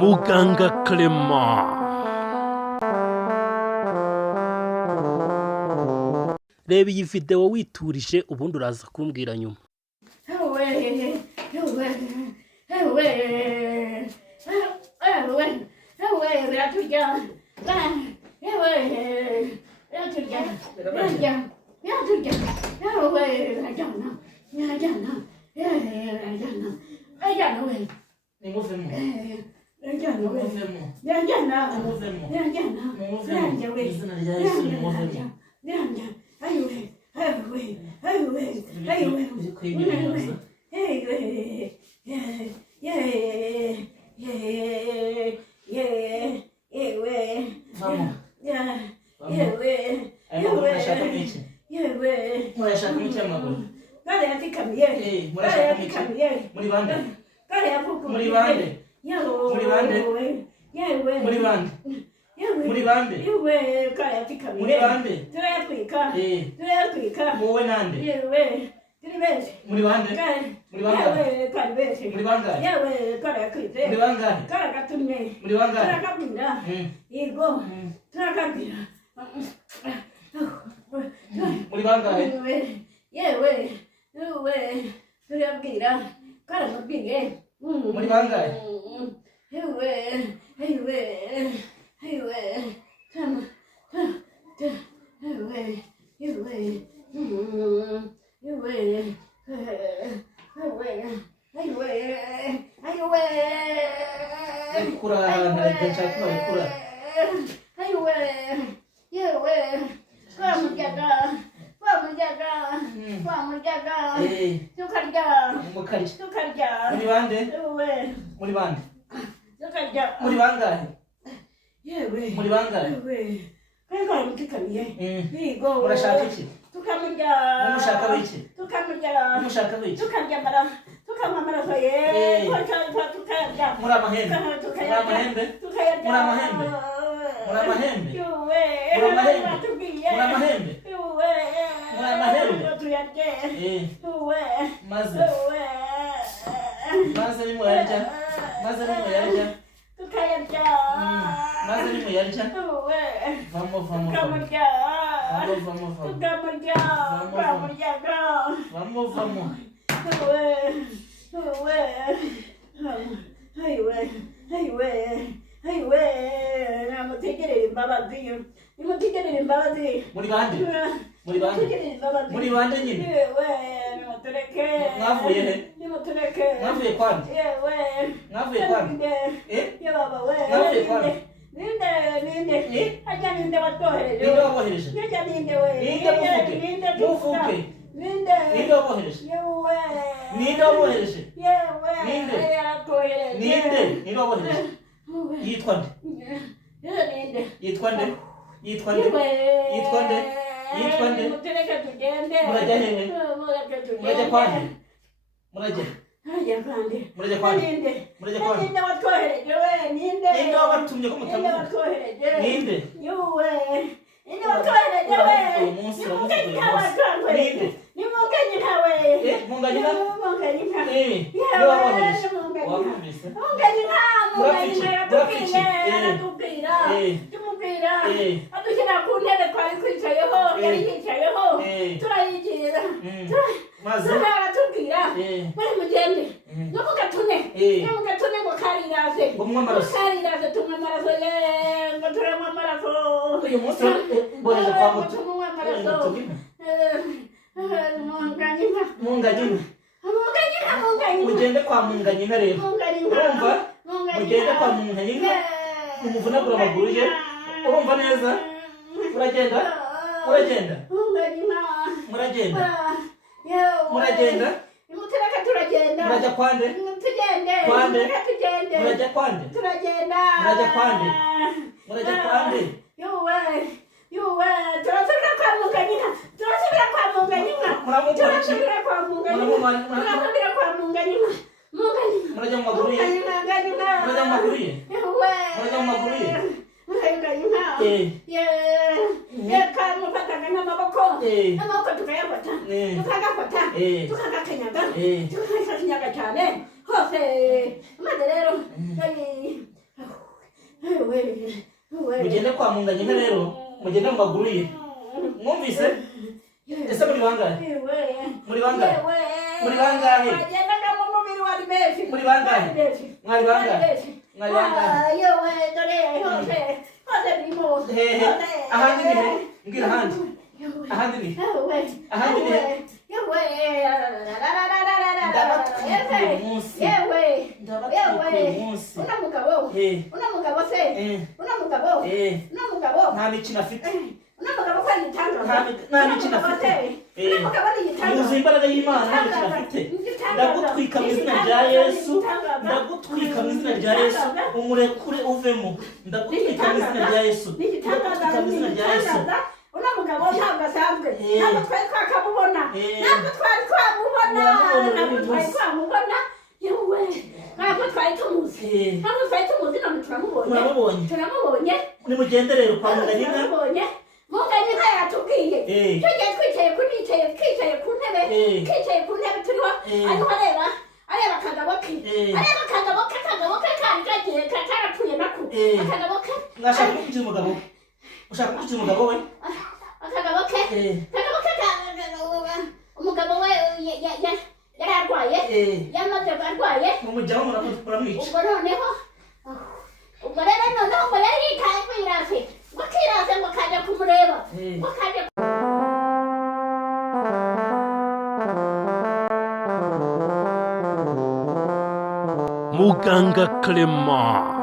Muganga Clement. Reba iyi video witurije ubundi uraza kumbwira nyuma. tukakakanyaga cyane hose maze rero mugende kwa munganya inka rero mugende mu maguru ye mwumvise ese muri bangahe muri bangahe muri bangahe muri bangahe mwari bangahe mwari bangahe ahandi ni he mbwira ahandi ahandi ni ahandi ni he ndabatwikira umunsi ndabatwikira umunsi una mugabo se nta mikino afite nta mikino afite yuzuye imbaraga y'Imana nta mikino afite ndagutwika mu izina rya Yesu ndagutwika mu izina rya Yesu umurekure uvemo ndagutwika mu izina rya Yesu ndagutwika mu izina rya Yesu una mugabo ntabwo asanzwe ntabwo twari twakamubona ntabwo twari twamubona yewe ntabwo twari tumuzi none turamubonye nimugende rero kwa munganya munganya inka yatubwiye tugiye twicaye ku ntebe turiho ariko areba akagabo ke kandi kagiye karapfuye nako akagabo ke mwashaka kugira umugabo ushaka kugira umugabo we akagabo ke umugabo we yari arwaye yamaze arwaye mumujyaho muramwica ubwo rero noneho ngo yari yitaye kwirase ngo akirase ngo kajya kumureba ngo kajya Muganga Clement.